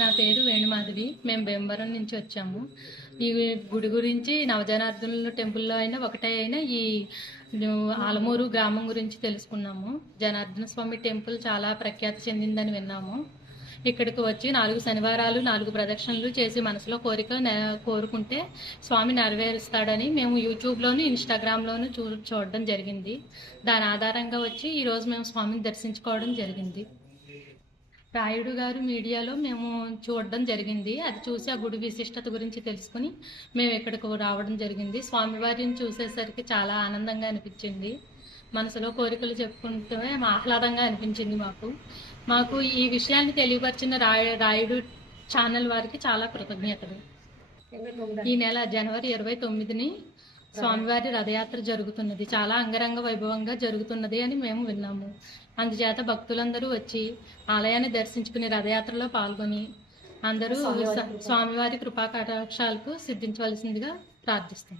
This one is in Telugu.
నా పేరు వేణుమాధవి. మేము భీమవరం నుంచి వచ్చాము. ఈ గుడి గురించి నవజనార్దనుల టెంపుల్లో అయినా ఈ ఆలమూరు గ్రామం గురించి తెలుసుకున్నాము. జనార్దన స్వామి టెంపుల్ చాలా ప్రఖ్యాతి చెందిందని విన్నాము. ఇక్కడికి వచ్చి 4 శనివారాలు 4 ప్రదక్షిణలు చేసి మనసులో కోరిక కోరుకుంటే స్వామి నెరవేరుస్తాడని మేము యూట్యూబ్లోను ఇన్స్టాగ్రామ్లోను చూడడం జరిగింది. దాని ఆధారంగా వచ్చి ఈరోజు మేము స్వామిని దర్శించుకోవడం జరిగింది. రాయుడు గారు మీడియాలో మేము చూడడం జరిగింది. అది చూసి ఆ గుడి విశిష్టత గురించి తెలుసుకుని మేము ఇక్కడికి రావడం జరిగింది. స్వామివారిని చూసేసరికి చాలా ఆనందంగా అనిపించింది. మనసులో కోరికలు చెప్పుకుంటే ఆహ్లాదంగా అనిపించింది. మాకు ఈ విషయాన్ని తెలియపరిచిన రాయుడు ఛానల్ వారికి చాలా కృతజ్ఞతలు. ఈ నెల జనవరి 29ని స్వామివారి రథయాత్ర జరుగుతున్నది. చాలా అంగరంగ వైభవంగా జరుగుతున్నది అని మేము విన్నాము. అందుచేత భక్తులందరూ వచ్చి ఆలయాన్ని దర్శించుకుని రథయాత్రలో పాల్గొని అందరూ స్వామివారి కృపా కటాక్షాలకు సిద్ధించవలసిందిగా ప్రార్థిస్తాం.